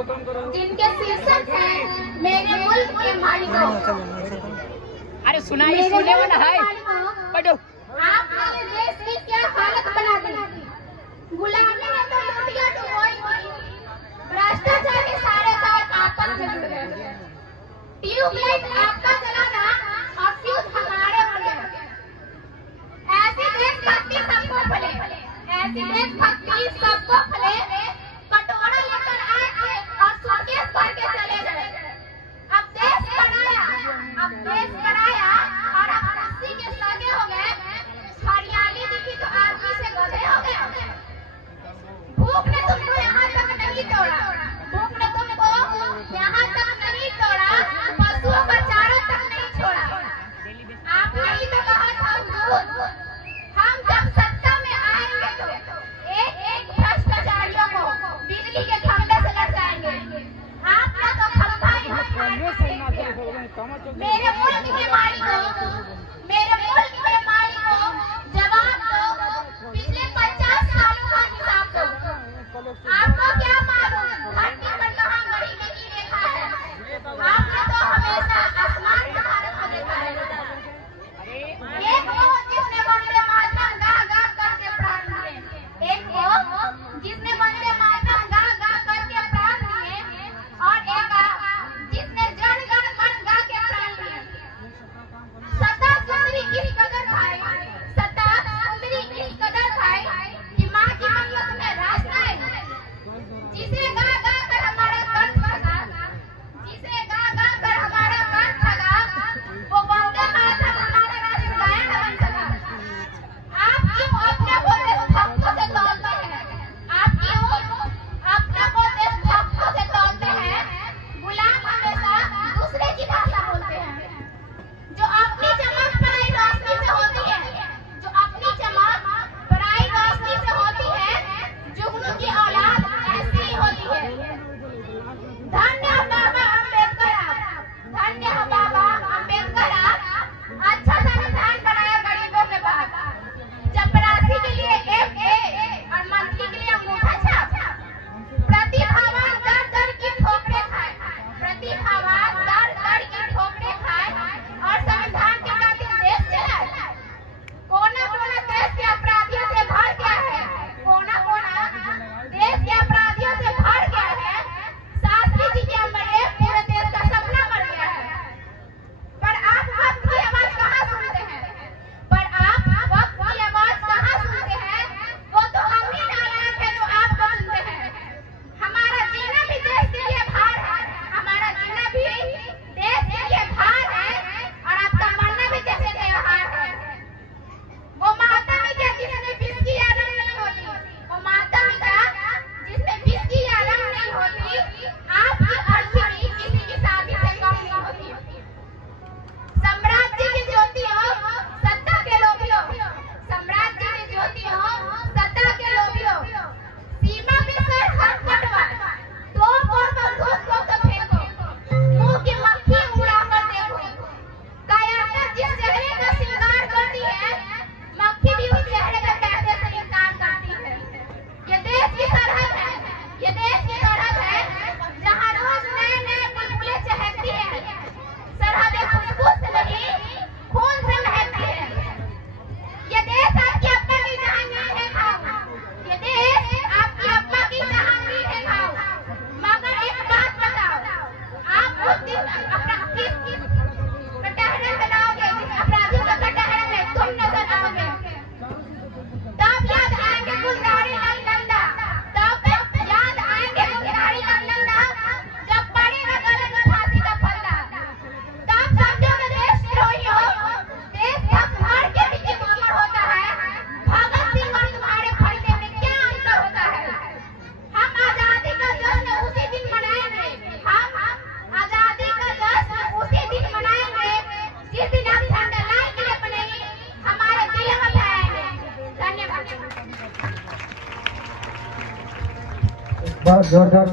जिनके शीर्षक है मेरे मुल्क के मालिकों। अरे सुनाइए, सुनने वाला है। पढ़ो। आप मेरे देश की क्या हालत बना दी। गुलामी ने तो लूटिया डुबोई, भ्रष्टाचार के सारे तार आपस में जुड़ गए। ट्यूबलाइट आपका जलाना और फ्यूज हमारे उड़ गए। ऐसी देशभक्ति सबको फले, ऐसी देशभक्ति सबको फले। कटोरा लेकर आए थे और सूटकेस भर के चले गए। अब देश बनाया और अब रस्सी के सगे हो गए। हरियाली दिखी तो आदमी से गधे हो गए। भूख ने तुमको यहाँ तक नहीं तोड़ा, पशुओं का चारा तक नहीं छोड़ा। आपने ही तो कहा था हुजूर, हम जब सत्ता में आएंगे तो एक एक भ्रष्टाचारियों को बिजली के खंभे से लटकाएंगे। आपने तो खंभा यहाँ मेरे मुल्क के मालिकों, जवाब दो। पिछले 50 सालों का हिसाब दो। आपको क्या मालूम धरती पर कहाँ गरीबी की रेखा है। आपने तो हमेशा आसमान से भारत को देखा है। एक वो जिसने वंदे मातरम गा गा करके प्राण दिए, एक वो जिसने वंदे मातरम गा गा करके प्राण दिए, और एक जिसने जन गण मन गा के प्राण दिए। सत्ता सुंदरी इस कदर भाई कि माँ की मंगत में राज आए। जिसे गा गा कर हमारा कंठ भगा, वो वंदे मातरम हमारा राष्ट्र गायन बन सका। आप क्यों अपने को देशभक्तों से तौलते हैं? गुलाम हमेशा दूसरे की भाषा बोलते हैं। जो अपनी चमक पराई रोशनी से होती है, जुगनू की औलाद ऐसी ही होती है। धन्य हो बाबा अम्बेडकर आप अच्छा संविधान बनाया गरीबों के बाप। चपरासी के लिए एक और मंत्री के लिए अंगूठा छाप। प्रतिभावान दर दर की ठोकरें खाए, और संविधान के खातिर देश चलाए। कोना कोना देश के अपराधियों से भर गया है। शास्त्री जी के मरे पूरे देश का सपना मर गया है। पर आप वक्त की आवाज कहाँ सुनते हैं? वो तो हम ही नालायक है जो आपको सुनते हैं। हमारा जीना भी देश के लिए भार है, और आपका मरना भी जैसे त्योहार है। वो मातम क्या जिसमें बिस्की आलम नहीं होती, आपकी अर्थी भी किसी की शादी से कम नहीं होती। सम्राज्य की ज्योति हो, सत्ता के लोभियों, सीमा पे सर हर कटवा, दो और बंदूक को तो फेंको, मुंह की मक्खी उड़ा कर देखो। कायरता जिस चेहरे का श्रृंगार करती है, मक्खी भी उस चेहरे के पैसे से इंकार करती है। ये देश की सरहद है, जहाँ रोज नए बुलबुलें चहकती है। सरहदें खुशबू से नहीं, खून से महकती है। ये देश आपकी अब्बा की जहांगीर है खाओ, मगर एक बात बताओ, आप उस दिन अपना किस कटहरे में लाओगे, जिस अपराधियों का कटहरे में तुम नजर आओगे। तब याद आएंगे गुलजारी लाल नंदा, जब पड़ेगा गले में फांसी का फंदा। तब समझोगे देशद्रोही हो। देशभक्त मर के भी एक अमर होता है। भगत सिंह और तुम्हारे फंदे में क्या अंतर होता है? हम आजादी का जश्न उसी दिन मनाएंगे, जिस दिन हम झंडा लाल किले पर नहीं, हमारे दिलों में फहराएंगे। धन्यवाद। बहुत जोरदार